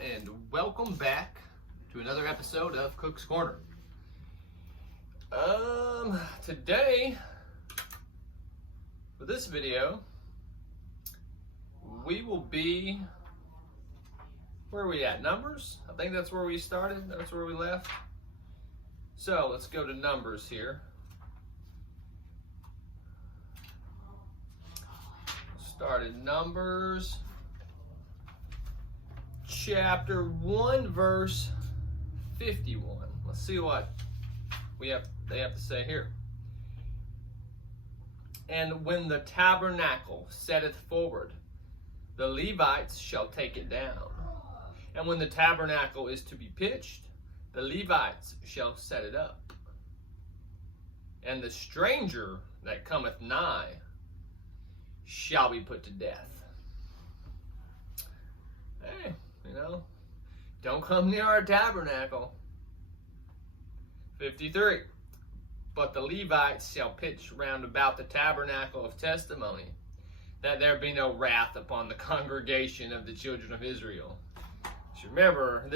and welcome back to another episode of Cook's Corner. Today, for this video, we will be, where are we at? Numbers? I think that's where we started, that's where we left. So let's go to Numbers here. Started Numbers chapter 1 verse 51. Let's see what they have to say here. And when the tabernacle setteth forward, the Levites shall take it down. And when the tabernacle is to be pitched, the Levites shall set it up. And the stranger that cometh nigh shall be put to death. Hey, don't come near our tabernacle. 53. But the Levites shall pitch round about the tabernacle of testimony, that there be no wrath upon the congregation of the children of Israel. So remember,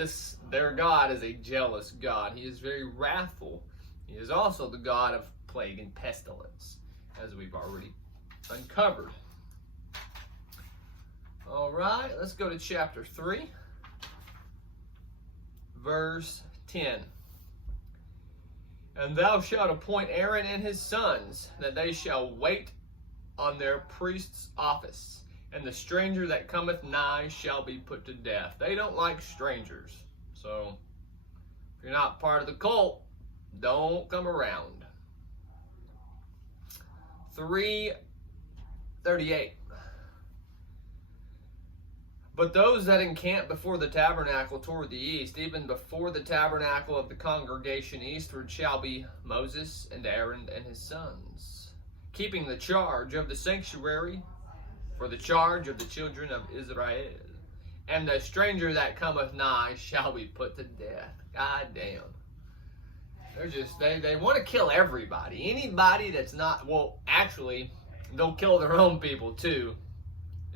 their God is a jealous God. He is very wrathful. He is also the God of plague and pestilence, as we've already uncovered. All right, let's go to chapter 3, verse 10. And thou shalt appoint Aaron and his sons, that they shall wait on their priest's office, and the stranger that cometh nigh shall be put to death. They don't like strangers, so if you're not part of the cult, don't come around. 3:38. But those that encamp before the tabernacle toward the east, even before the tabernacle of the congregation eastward, shall be Moses and Aaron and his sons, keeping the charge of the sanctuary for the charge of the children of Israel. And the stranger that cometh nigh shall be put to death. God damn. They want to kill everybody. Anybody that's not, well, actually, they'll kill their own people too.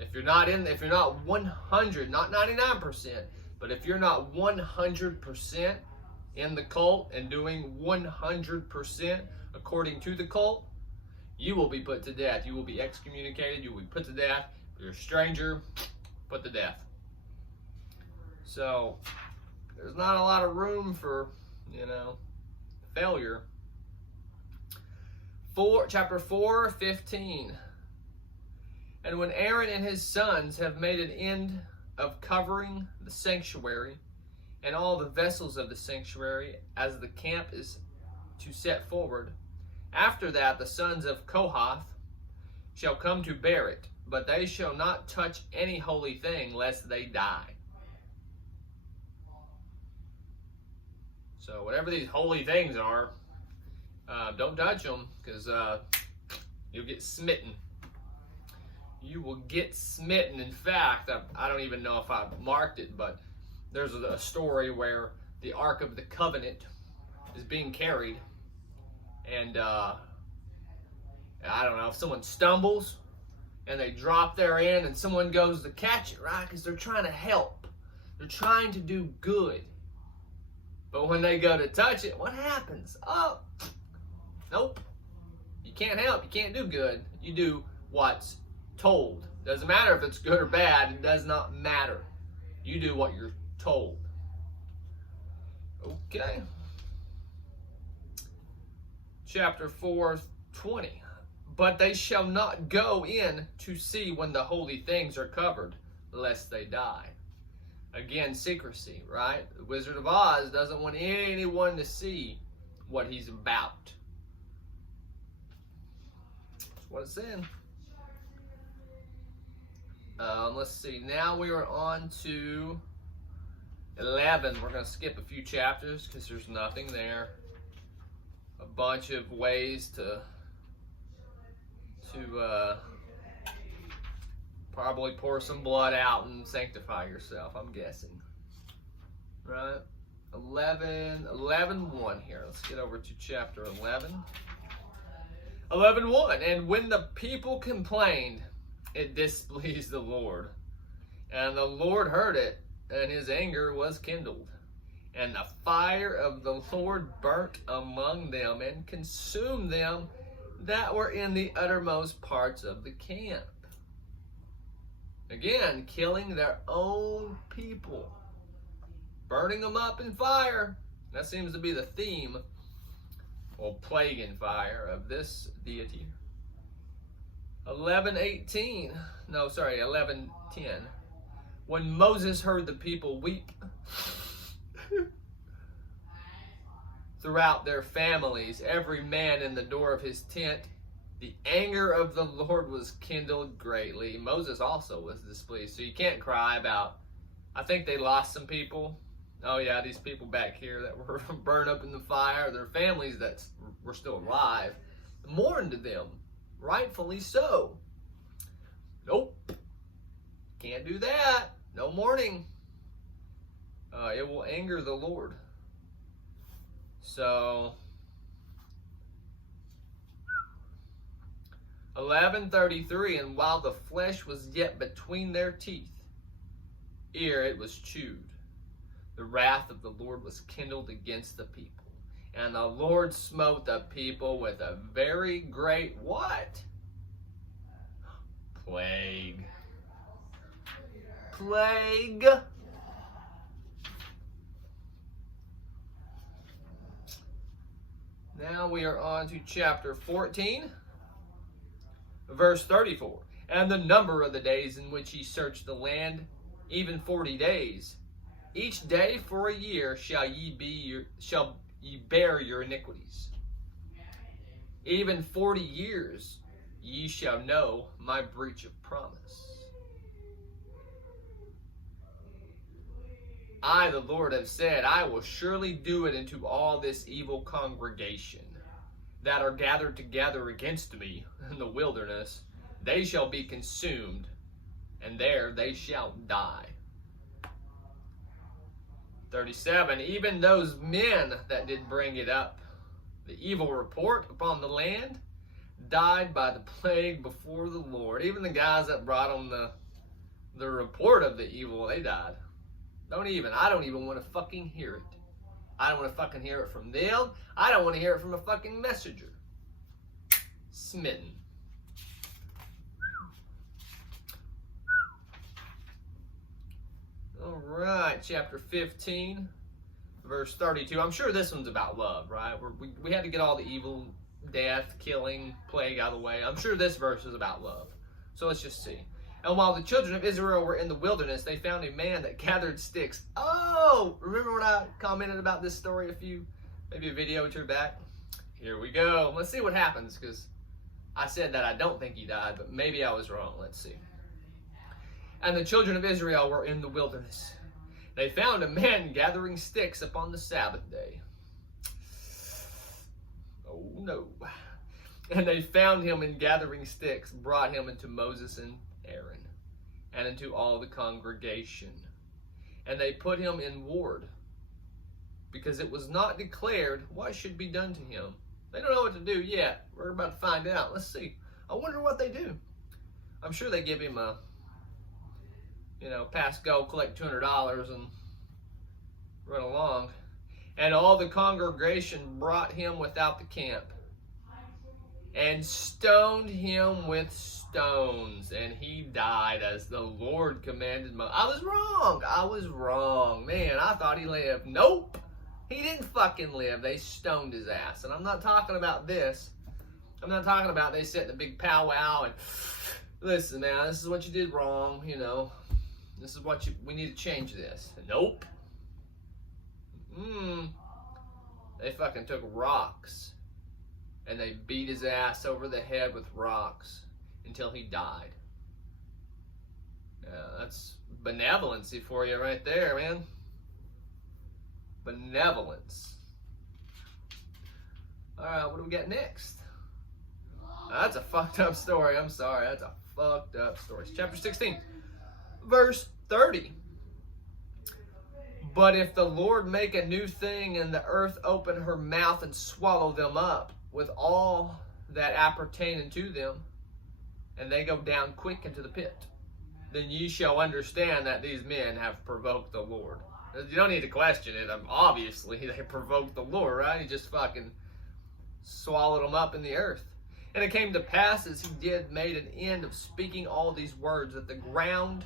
If you're not 100, not 99%, but if you're not 100% in the cult and doing 100% according to the cult, you will be put to death. You will be excommunicated. You will be put to death. If you're a stranger, put to death. So there's not a lot of room for, failure. Chapter 4:15. And when Aaron and his sons have made an end of covering the sanctuary and all the vessels of the sanctuary, as the camp is to set forward, after that the sons of Kohath shall come to bear it, but they shall not touch any holy thing, lest they die. So whatever these holy things are, don't touch them, because you'll get smitten. You will get smitten. In fact, I don't even know if I marked it, but there's a story where the Ark of the Covenant is being carried, and I don't know if someone stumbles and they drop their end and someone goes to catch it, right? Because they're trying to help. They're trying to do good. But when they go to touch it, what happens? Oh, nope. You can't help. You can't do good. You do what's told. Doesn't matter if it's good or bad. It does not matter. You do what you're told. Okay. Chapter 4:20. But they shall not go in to see when the holy things are covered, lest they die. Again, secrecy, right? The Wizard of Oz doesn't want anyone to see what he's about. That's what it's in. Let's see. Now we are on to 11. We're going to skip a few chapters because there's nothing there. A bunch of ways to probably pour some blood out and sanctify yourself, I'm guessing. Right? 11:1 here. Let's get over to chapter 11. 11:1. And when the people complained, it displeased the Lord. And the Lord heard it, and his anger was kindled. And the fire of the Lord burnt among them and consumed them that were in the uttermost parts of the camp. Again, killing their own people, burning them up in fire. That seems to be the theme, or plague in fire, of this deity. 11:10. When Moses heard the people weep throughout their families, every man in the door of his tent, the anger of the Lord was kindled greatly. Moses also was displeased. So you can't cry about, I think they lost some people. Oh yeah, these people back here that were burned up in the fire, their families that were still alive, mourned them, rightfully so. Nope, can't do that. No mourning. It will anger the Lord. So 11:33, and while the flesh was yet between their teeth, ere it was chewed, the wrath of the Lord was kindled against the people. And the Lord smote the people with a very great what? Plague. Plague. Now we are on to chapter 14, verse 34. And the number of the days in which ye searched the land, even 40 days. Each day for a year shall ye bear your iniquities. Even 40 years ye shall know my breach of promise. I, the Lord, have said, I will surely do it unto all this evil congregation that are gathered together against me in the wilderness. They shall be consumed, and there they shall die. 37, even those men that did bring it up, the evil report upon the land, died by the plague before the Lord. Even the guys that brought them the report of the evil, they died. I don't even want to fucking hear it. I don't want to fucking hear it from them. I don't want to hear it from a fucking messenger. Smitten. All right, chapter 15, verse 32. I'm sure this one's about love, right? We had to get all the evil, death, killing, plague out of the way. I'm sure this verse is about love. So let's just see. And while the children of Israel were in the wilderness, they found a man that gathered sticks. Oh, remember when I commented about this story maybe a video or two back? Here we go. Let's see what happens, because I said that I don't think he died, but maybe I was wrong. Let's see. And the children of Israel were in the wilderness. They found a man gathering sticks upon the Sabbath day. Oh no. And they found him in gathering sticks, brought him unto Moses and Aaron, and unto all the congregation. And they put him in ward, because it was not declared what should be done to him. They don't know what to do yet. We're about to find out. Let's see. I wonder what they do. I'm sure they give him a, pass go, collect $200 and run along. And all the congregation brought him without the camp, and stoned him with stones, and he died as the Lord commanded Moses. I was wrong. Man, I thought he lived. Nope. He didn't fucking live. They stoned his ass. And I'm not talking about this. I'm not talking about they set in a big powwow and, listen, man, this is what you did wrong, This is what we need to change this. Nope. They fucking took rocks and they beat his ass over the head with rocks until he died. That's benevolency for you right there, man. Benevolence. All right, what do we got next? That's a fucked up story. I'm sorry. That's a fucked up story. Chapter 16, verse 30. But if the Lord make a new thing, and the earth open her mouth and swallow them up with all that appertain unto them, and they go down quick into the pit. then ye shall understand that these men have provoked the Lord. You don't need to question it. Obviously, they provoked the Lord, right? He just fucking swallowed them up in the earth. And it came to pass as he did made an end of speaking all these words, that the ground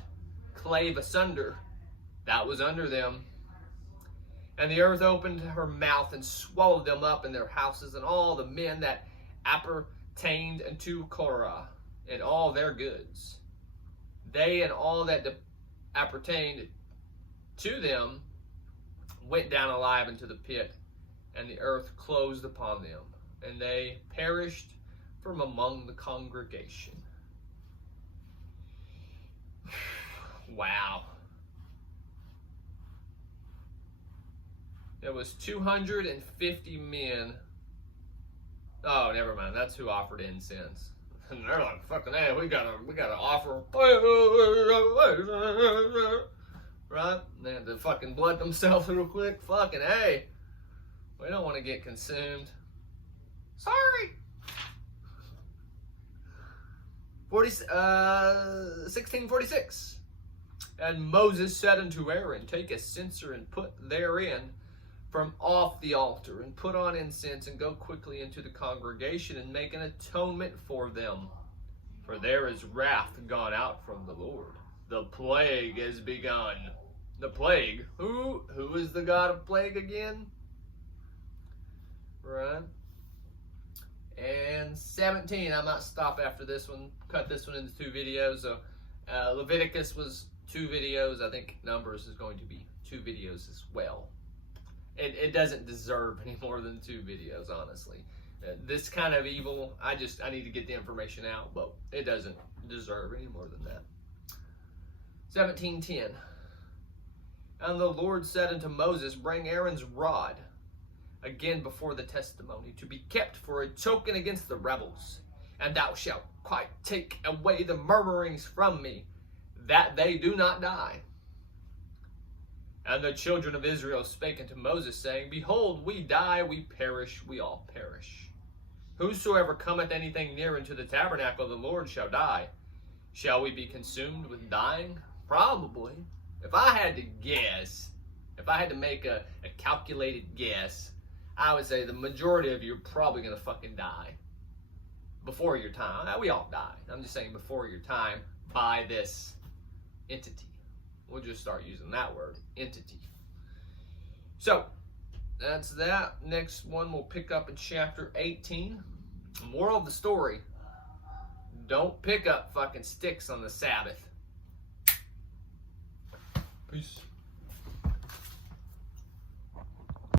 clave asunder that was under them. And the earth opened her mouth and swallowed them up in their houses, and all the men that appertained unto Korah, and all their goods. They and all that appertained to them went down alive into the pit, and the earth closed upon them, and they perished from among the congregation. Wow. There was 250 men. Oh, never mind. That's who offered incense. And they're like, fucking hey, we gotta offer. Right? And they had to fucking blood themselves real quick. Fucking hey. We don't want to get consumed. Sorry. 1646. And Moses said unto Aaron, take a censer and put therein from off the altar, and put on incense, and go quickly into the congregation, and make an atonement for them. For there is wrath gone out from the Lord. The plague is begun. The plague? Who is the God of plague again? Right. And 17, I might stop after this one, cut this one into 2 videos. So Leviticus was 2 videos. I think Numbers is going to be 2 videos as well. It doesn't deserve any more than 2 videos, honestly. This kind of evil, I need to get the information out, but it doesn't deserve any more than that. 17:10. And the Lord said unto Moses, bring Aaron's rod again before the testimony, to be kept for a token against the rebels. And thou shalt quite take away the murmurings from me, that they do not die. And the children of Israel spake unto Moses, saying, behold, we die, we perish, we all perish. Whosoever cometh anything near unto the tabernacle of the Lord shall die. Shall we be consumed with dying? Probably. If I had to guess, if I had to make a calculated guess, I would say the majority of you are probably going to fucking die before your time. Now, we all die. I'm just saying before your time by this entity. We'll just start using that word, entity. So, that's that. Next one we'll pick up in chapter 18. Moral of the story, don't pick up fucking sticks on the Sabbath. Peace.